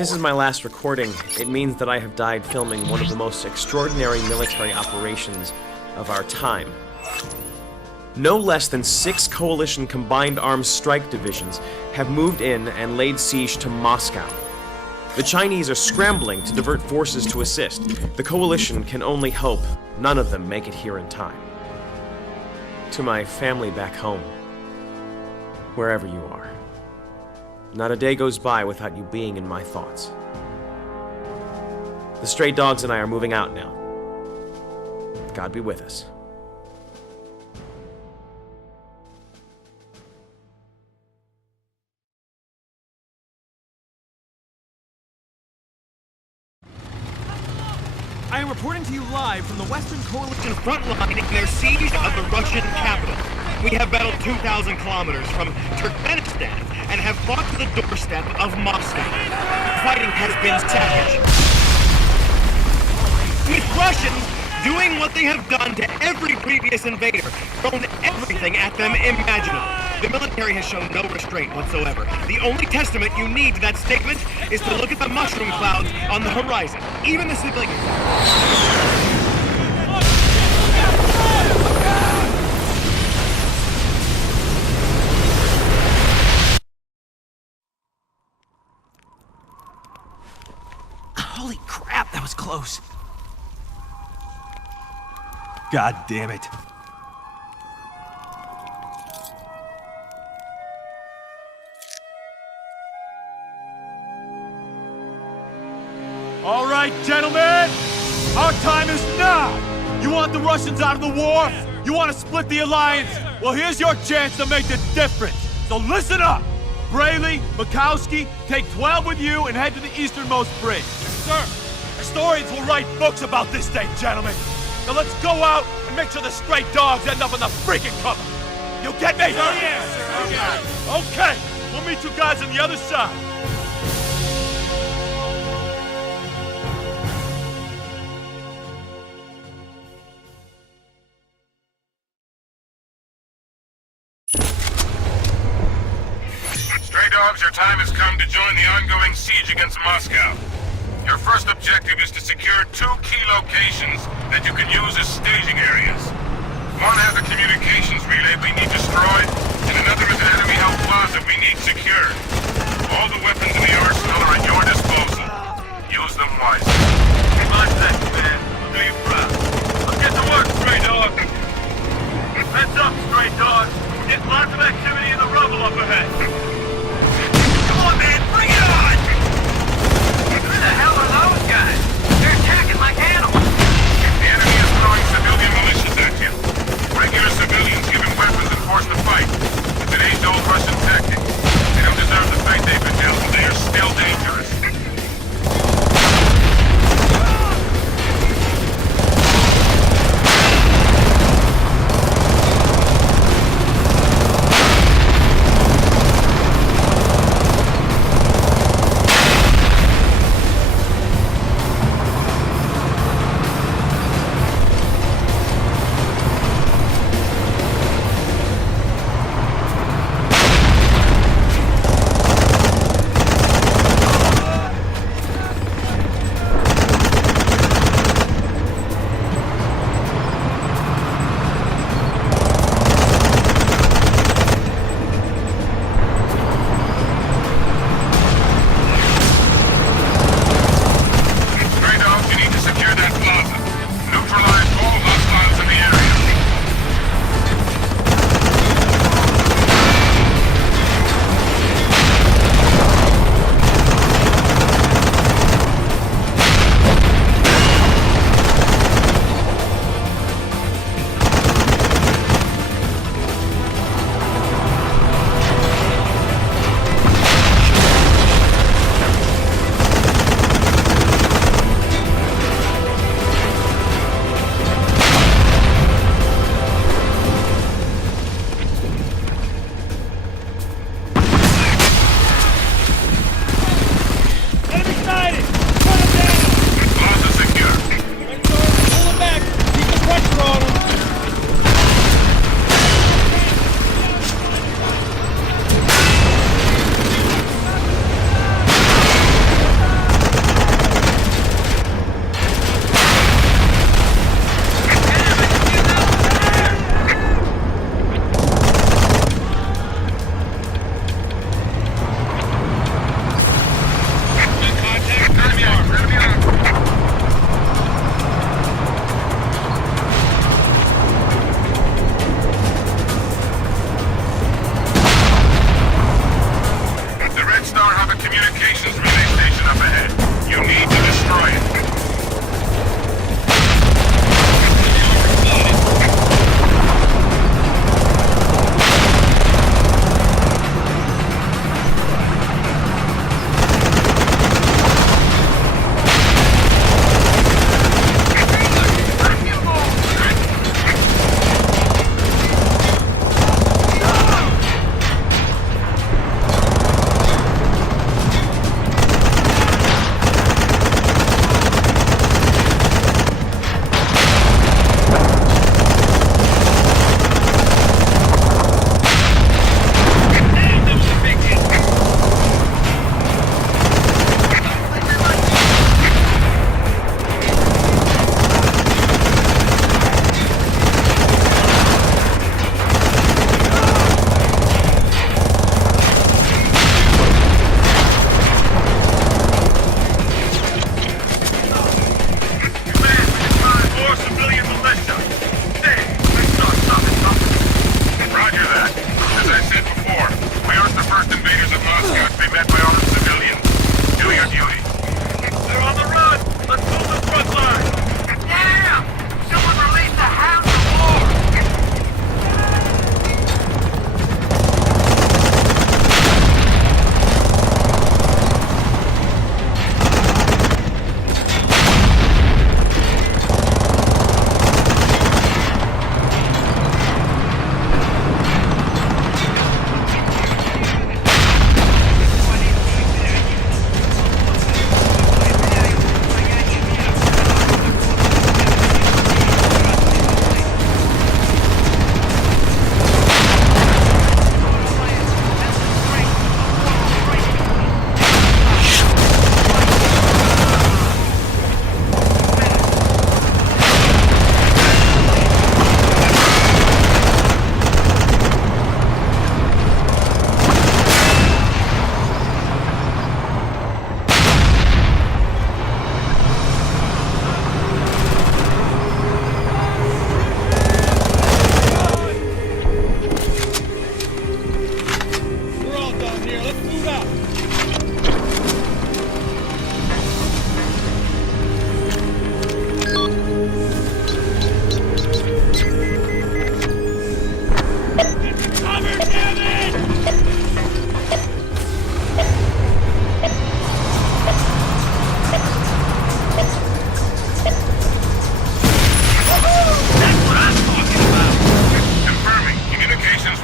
this is my last recording, it means that I have died filming one of the most extraordinary military operations of our time. No less than 6 Coalition Combined Arms Strike Divisions have moved in and laid siege to Moscow. The Chinese are scrambling to divert forces to assist. The Coalition can only hope none of them make it here in time. To my family back home, wherever you are, not a day goes by without you being in my thoughts. The stray dogs and I are moving out now. God be with us. I am reporting to you live from the Western Coalition front line in their siege of the Russian capital. We have battled 2,000 kilometers from Turkmenistan and have fought to the doorstep of Moscow. Fighting has been savage. With Russians doing what they have done to every previous invader, thrown everything at them imaginable. The military has shown no restraint whatsoever. The only testament you need to that statement is to look at the mushroom clouds on the horizon. Even the civilians. Holy crap, that was close. God damn it. All right, gentlemen, our time is now. You want the Russians out of the war? You want to split the alliance? Well, here's your chance to make the difference. So listen up. Braley, Mikowski, take 12 with you and head to the easternmost bridge. Yes, sir. Historians will write books about this day, gentlemen. Now let's go out and make sure the stray dogs end up in the freaking cover. You get me? Oh, yes, sir. Okay. We'll meet you guys on the other side. Stray dogs, your time has come to join the ongoing siege against Moscow. Your first objective is to secure 2 key locations that you can use as staging areas. One has a communications relay we need destroyed, and another is an enemy-held plaza we need secured. All the weapons in the arsenal are at your disposal. Use them wisely. My thanks, man. I'll do you proud. Let's get to work, stray dog. Heads up, stray dog. We're getting lots of activity in the rubble up ahead. Come on, man, bring it on! Who the hell are those guys? They're attacking like animals. The enemy is throwing civilian militias at you. Regular civilians given weapons and forced to fight. It's an age-old Russian tactic. They don't deserve the fate they've been dealt, but they are still dangerous.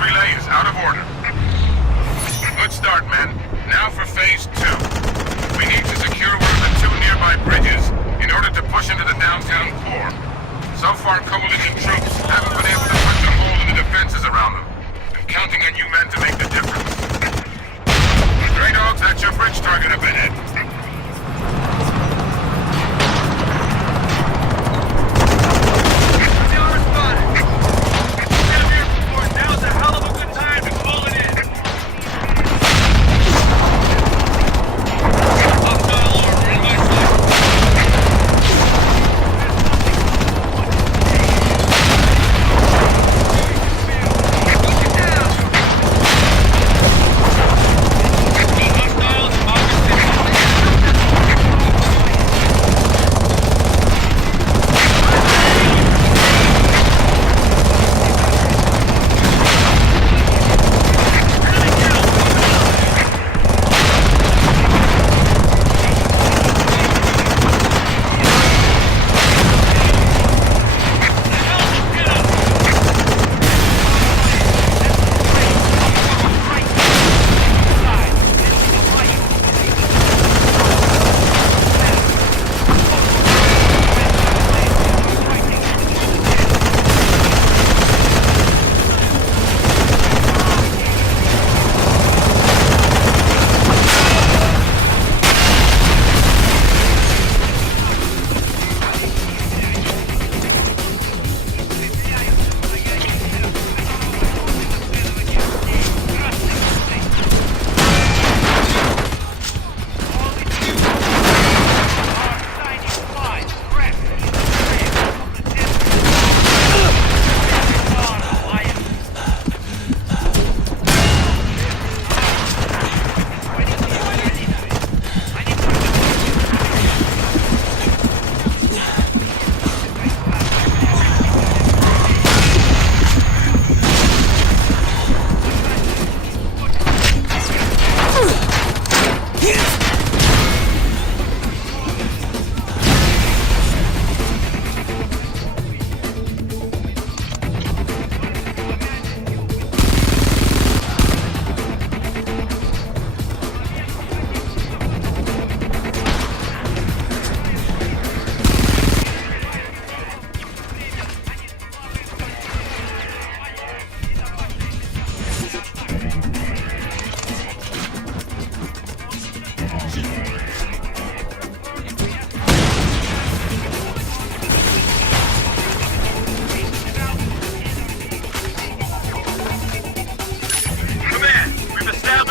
relay is out of order. Good start, men. Now for phase 2. We need to secure one of the 2 nearby bridges in order to push into the downtown core. So far, Coalition troops haven't been able to punch a hole in the defenses around them. I'm counting on you men to make the difference. Stray Dogs, that's your bridge target up ahead. Now's a hell of a good time to call it in. Hostile armor in my sight.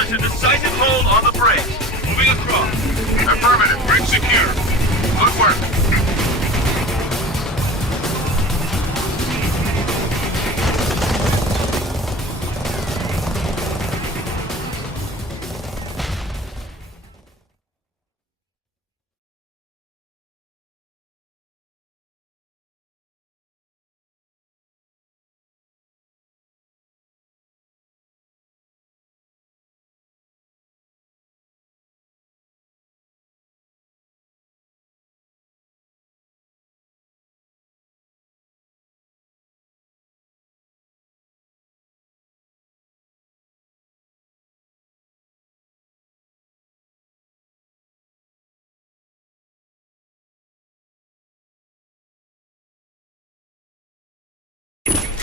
A decisive hold on the bridge. Moving across. Affirmative. Bridge secure. Good work.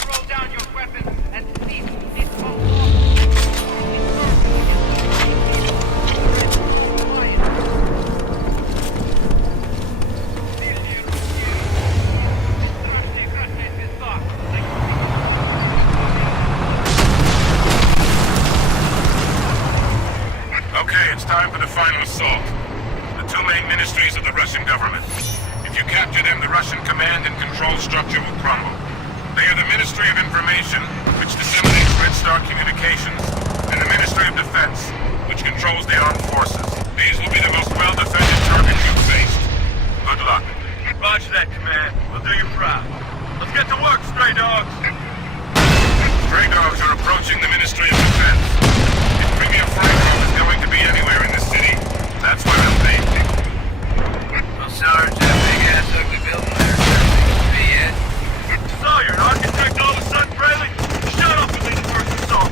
Throw down your weapons and cease this Okay, it's time for the final assault. The 2 main ministries of the Russian government. If you capture them, the Russian command and control structure will crumble. They are the Ministry of Information, which disseminates Red Star communications, and the Ministry of Defense, which controls the armed forces. These will be the most well-defended targets you've faced. Good luck. Roger that, Command. We'll do you proud. Let's get to work, Stray Dogs. Stray Dogs are approaching the Ministry of Defense. If Premier Franco is going to be anywhere in the city, that's where it'll be. Well, Sarge, that big-ass ugly building there seems to be it. So, you're an architect all of a sudden, Bradley? Shut up and leave the first assault.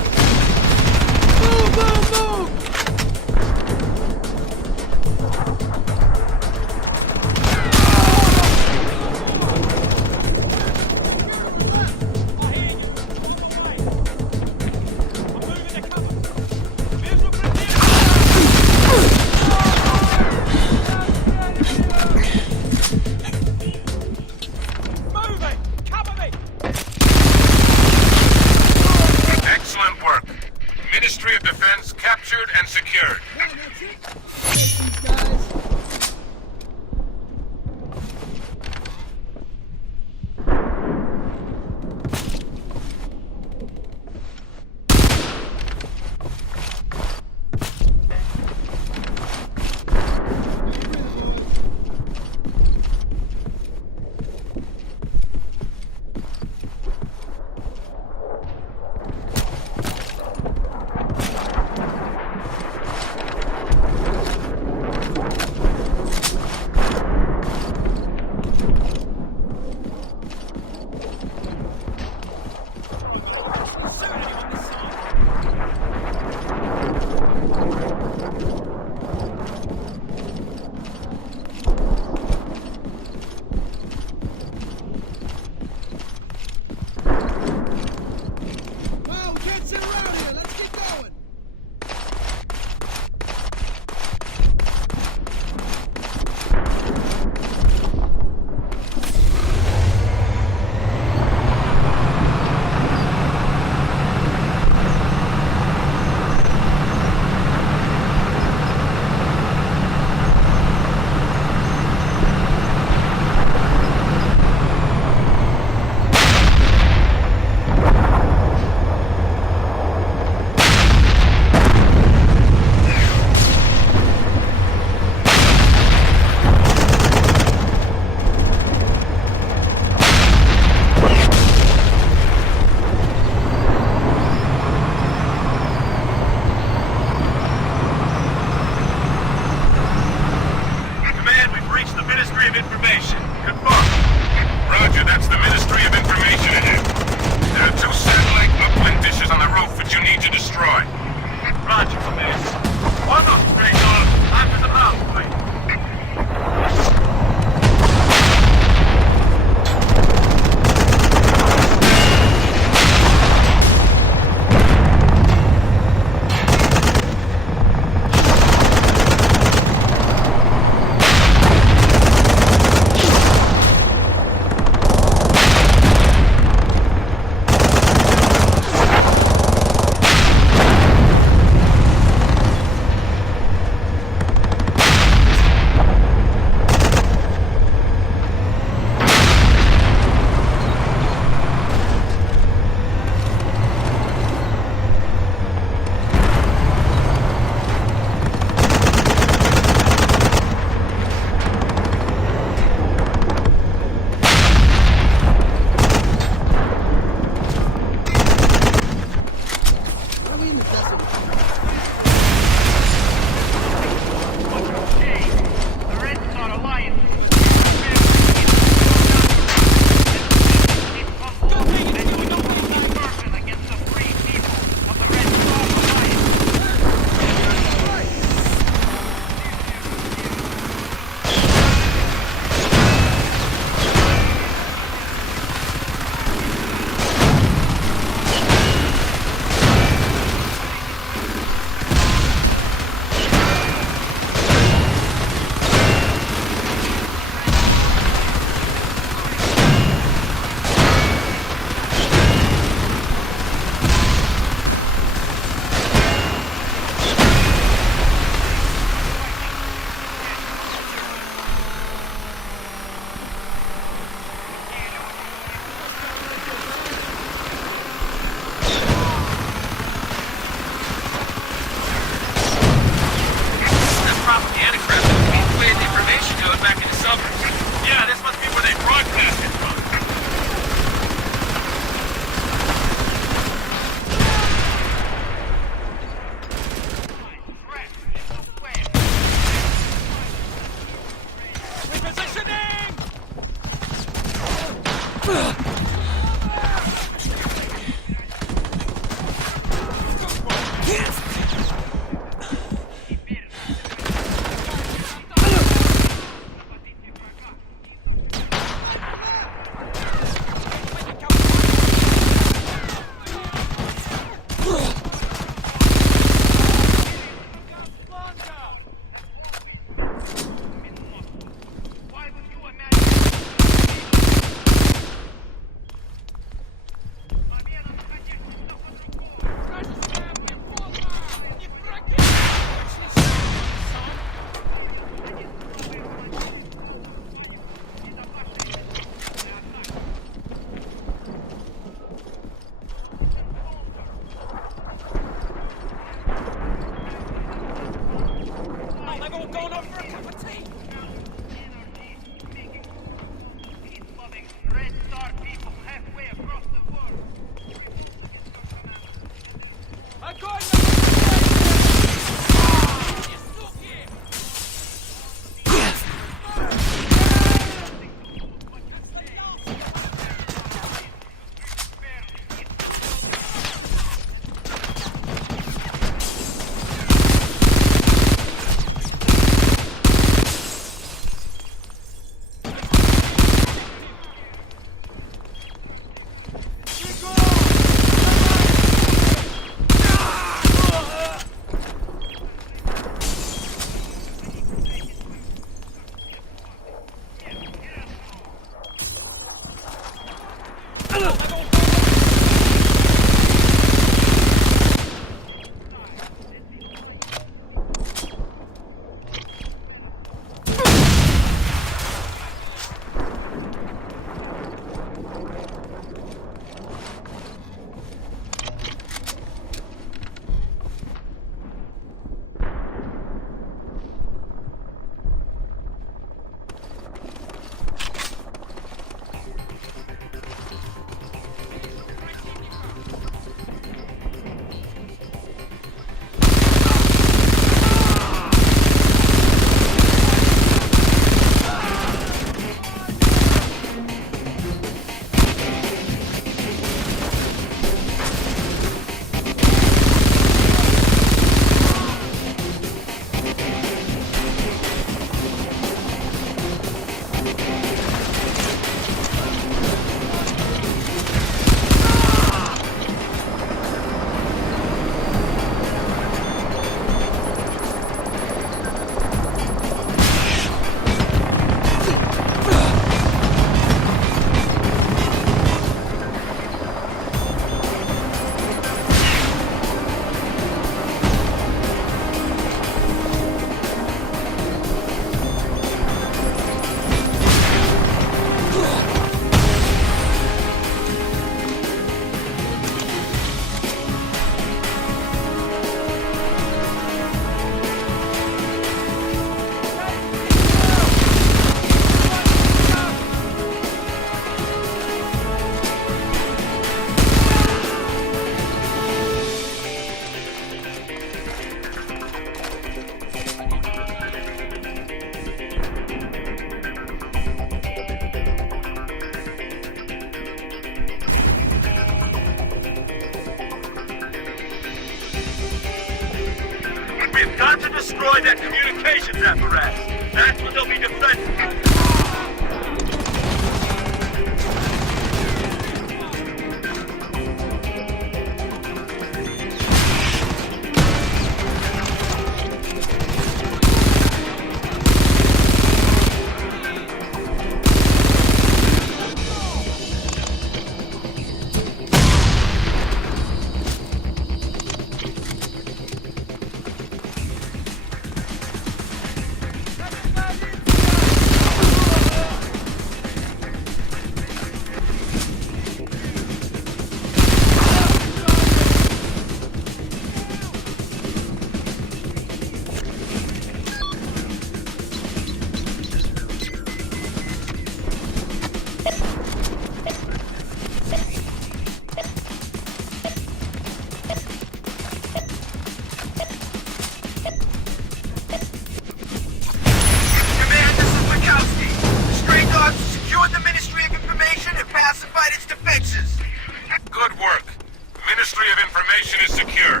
information is secure.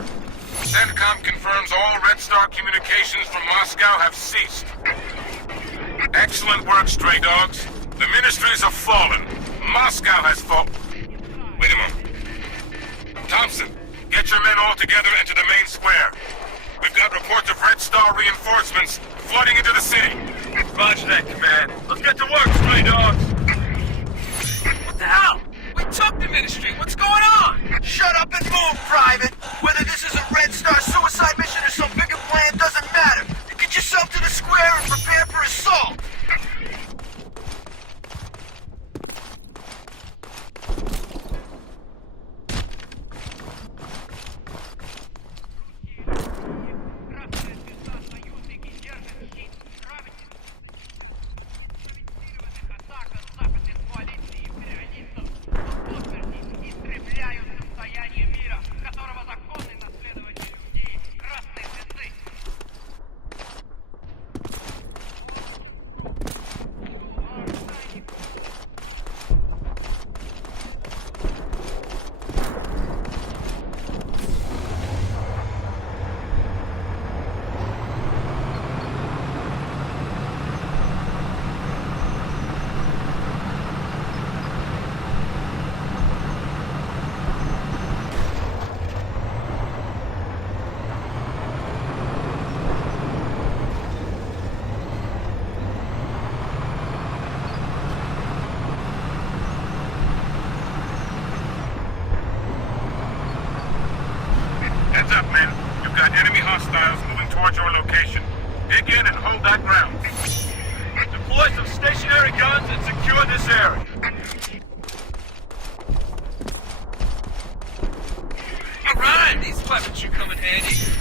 CENTCOM confirms all Red Star communications from Moscow have ceased. Excellent work, Stray Dogs. The ministries have fallen. Moscow has fallen. Wait a moment. Thompson, get your men all together into the main square. We've got reports of Red Star reinforcements flooding into the city. Roger that, Command. Let's get to work, Stray Dogs. What the hell? We took the ministry. What's going on? Shut up and move, Private! Whether this is a Red Star suicide mission or some bigger plan doesn't matter. You get yourself to the square and prepare for assault! Heads up, men. You've got enemy hostiles moving towards your location. Dig in and hold that ground. Deploy some stationary guns and secure this area. All right, these weapons should come in handy.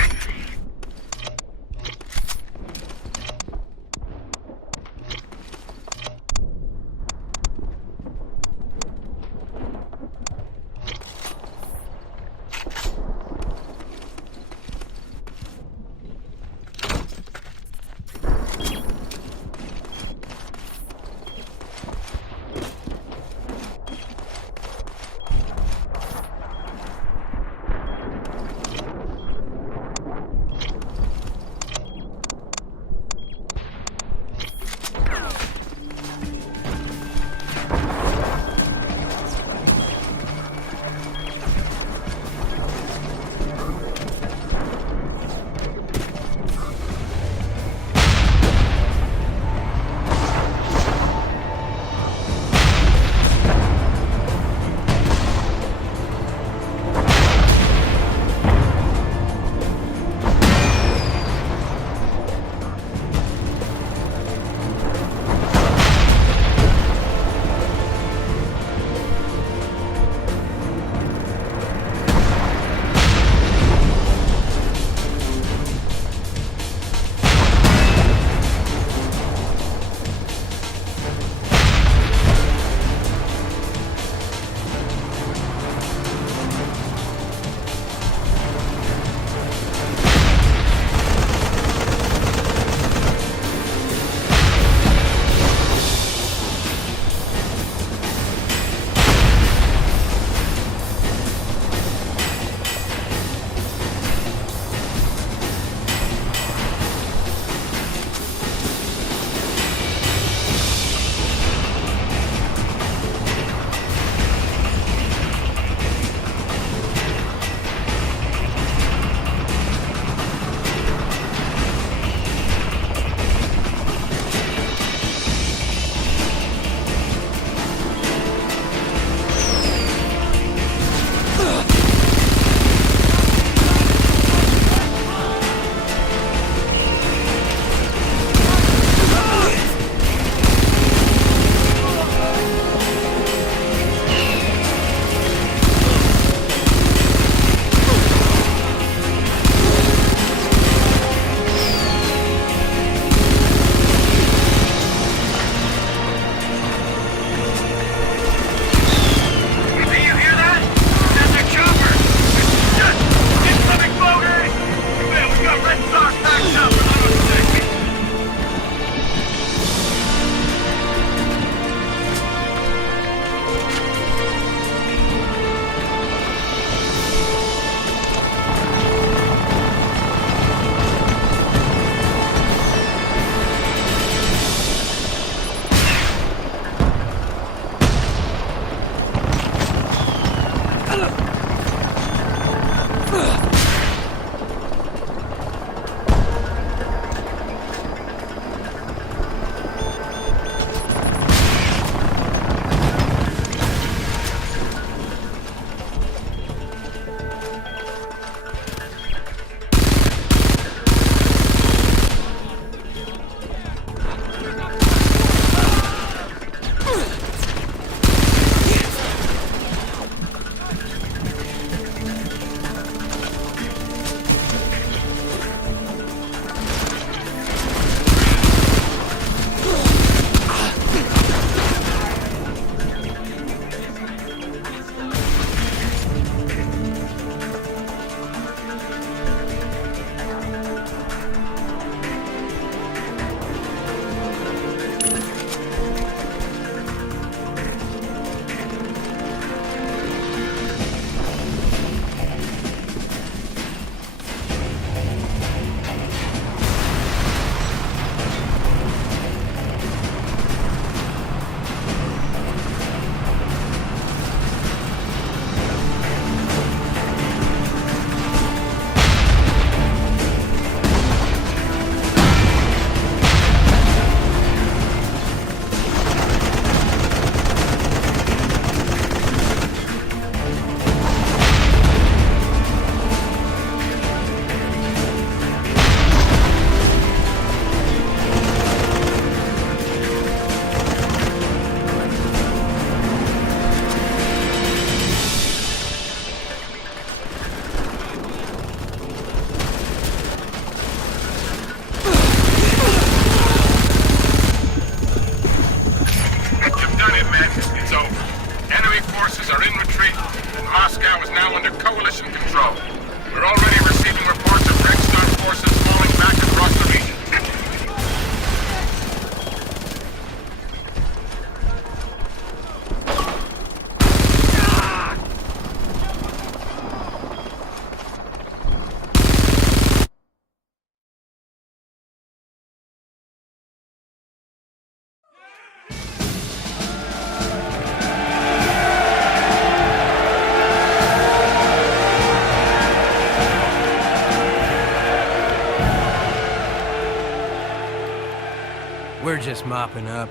We're just mopping up.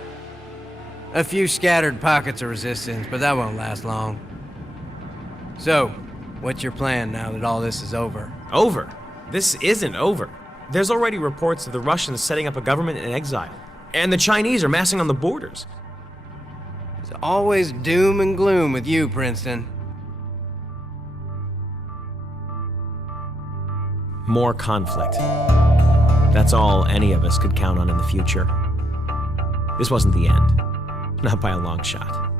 A few scattered pockets of resistance, but that won't last long. So, what's your plan now that all this is over? Over? This isn't over. There's already reports of the Russians setting up a government in exile, and the Chinese are massing on the borders. It's always doom and gloom with you, Princeton. More conflict. That's all any of us could count on in the future. This wasn't the end. Not by a long shot.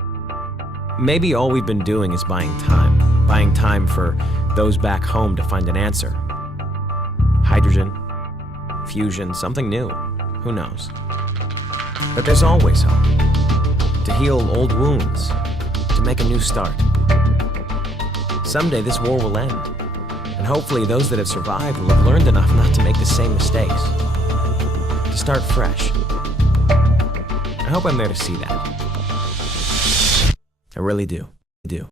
Maybe all we've been doing is buying time. Buying time for those back home to find an answer. Hydrogen, fusion, something new. Who knows? But there's always hope. To heal old wounds. To make a new start. Someday this war will end. And hopefully those that have survived will have learned enough not to make the same mistakes. To start fresh. I hope I'm there to see that. I really do.